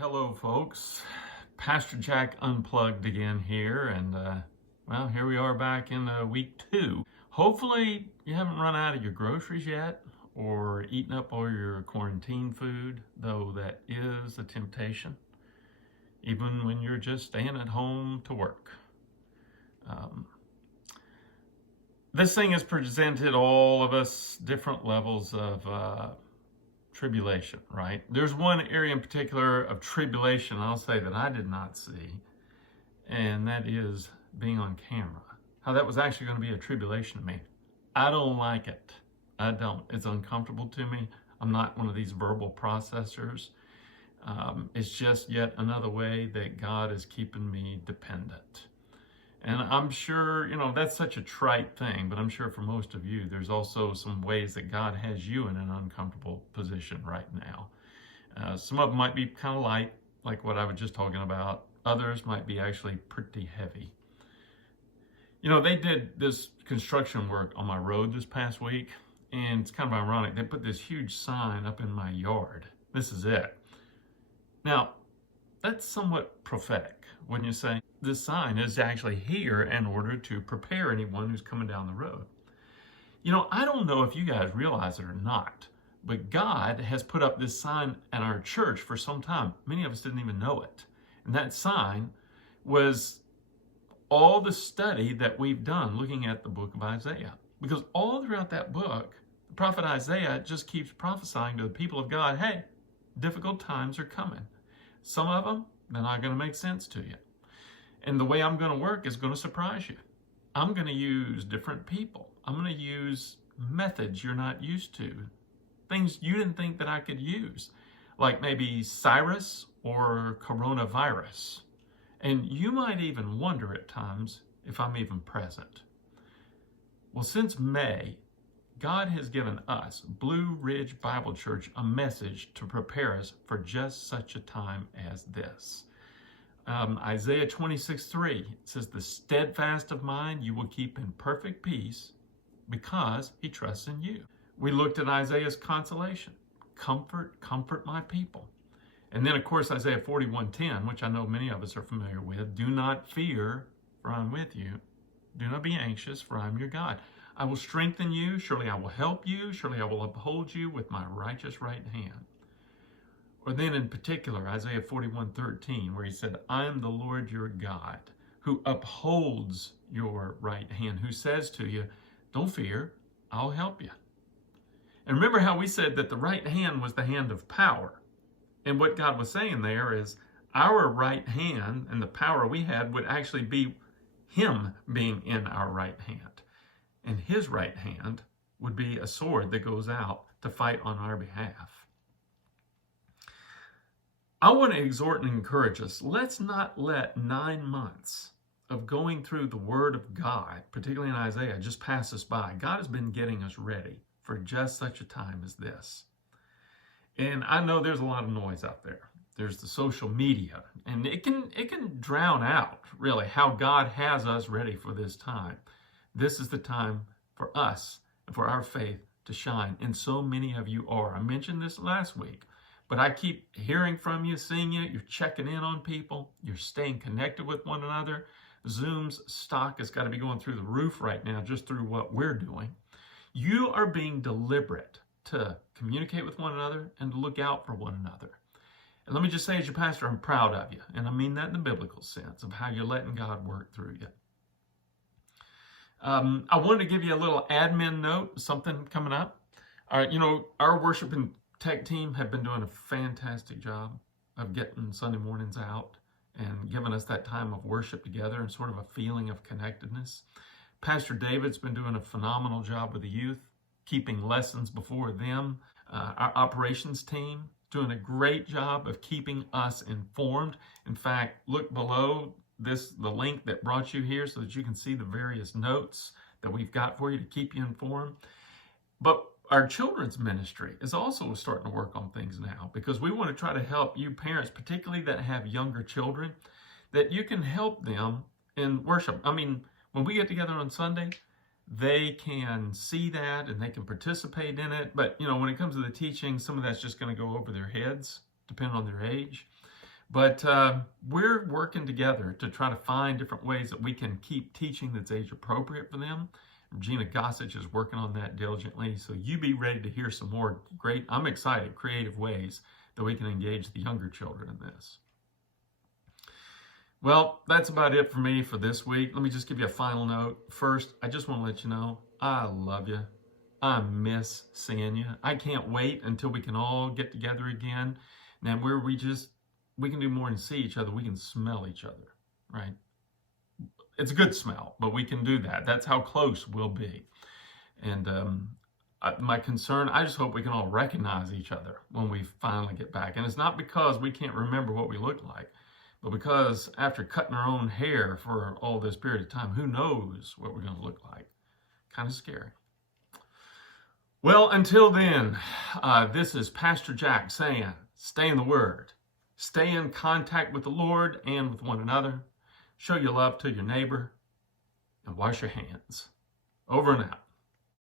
Hello, folks. Pastor Jack Unplugged again here, and well, here we are back in week 2. Hopefully, you haven't run out of your groceries yet or eaten up all your quarantine food, though that is a temptation, even when you're just staying at home to work. This thing has presented all of us different levels of tribulation, right? There's one area in particular of tribulation I'll say that I did not see, and that is being on camera. How that was actually going to be a tribulation to me. I don't like it. I don't. It's uncomfortable to me. I'm not one of these verbal processors. It's just yet another way that God is keeping me dependent. And I'm sure, that's such a trite thing, but I'm sure for most of you, there's also some ways that God has you in an uncomfortable position right now. Some of them might be kind of light, like what I was just talking about. Others might be actually pretty heavy. They did this construction work on my road this past week, and it's kind of ironic. They put this huge sign up in my yard. This is it. Now, that's somewhat prophetic, wouldn't you say? This sign is actually here in order to prepare anyone who's coming down the road. I don't know if you guys realize it or not, but God has put up this sign at our church for some time. Many of us didn't even know it. And that sign was all the study that we've done looking at the book of Isaiah. Because all throughout that book, the prophet Isaiah just keeps prophesying to the people of God, hey, difficult times are coming. Some of them, they're not going to make sense to you. And the way I'm going to work is going to surprise you. I'm going to use different people. I'm going to use methods you're not used to. Things you didn't think that I could use. Like maybe Cyrus or coronavirus. And you might even wonder at times if I'm even present. Well, since May, God has given us, Blue Ridge Bible Church, a message to prepare us for just such a time as this. Isaiah 26:3 says, the steadfast of mind you will keep in perfect peace because he trusts in you. We looked at Isaiah's consolation. Comfort my people. And then, of course, Isaiah 41:10, which I know many of us are familiar with. Do not fear, for I'm with you. Do not be anxious, for I'm your God. I will strengthen you. Surely I will help you. Surely I will uphold you with my righteous right hand. Or then in particular, Isaiah 41:13, where he said, I am the Lord your God, who upholds your right hand, who says to you, don't fear, I'll help you. And remember how we said that the right hand was the hand of power. And what God was saying there is our right hand and the power we had would actually be him being in our right hand. And his right hand would be a sword that goes out to fight on our behalf. I want to exhort and encourage us. Let's not let 9 months of going through the Word of God, particularly in Isaiah, just pass us by. God has been getting us ready for just such a time as this. And I know there's a lot of noise out there. There's the social media, and it can drown out, really, how God has us ready for this time. This is the time for us and for our faith to shine, and so many of you are. I mentioned this last week. But I keep hearing from you, seeing you. You're checking in on people. You're staying connected with one another. Zoom's stock has got to be going through the roof right now just through what we're doing. You are being deliberate to communicate with one another and to look out for one another. And let me just say, as your pastor, I'm proud of you. And I mean that in the biblical sense of how you're letting God work through you. I wanted to give you a little admin note, something coming up. Our worship and tech team have been doing a fantastic job of getting Sunday mornings out and giving us that time of worship together and sort of a feeling of connectedness. Pastor David's been doing a phenomenal job with the youth, keeping lessons before them. Our operations team doing a great job of keeping us informed. In fact, look below the link that brought you here so that you can see the various notes that we've got for you to keep you informed. But our children's ministry is also starting to work on things now because we want to try to help you parents, particularly that have younger children, that you can help them in worship. I mean, when we get together on Sunday, they can see that and they can participate in it. But, when it comes to the teaching, some of that's just going to go over their heads, depending on their age. But we're working together to try to find different ways that we can keep teaching that's age appropriate for them. Regina Gossage is working on that diligently. So you be ready to hear some more great, I'm excited, creative ways that we can engage the younger children in this. Well, that's about it for me for this week. Let me just give you a final note. First, I just want to let you know, I love you. I miss seeing you. I can't wait until we can all get together again. And where we can do more than see each other. We can smell each other, right? It's a good smell, but we can do that. That's how close we'll be. And my concern, I just hope we can all recognize each other when we finally get back. And it's not because we can't remember what we look like, but because after cutting our own hair for all this period of time, who knows what we're going to look like? Kind of scary. Well, until then, this is Pastor Jack saying, stay in the Word. Stay in contact with the Lord and with one another. Show your love to your neighbor. And wash your hands. Over and out.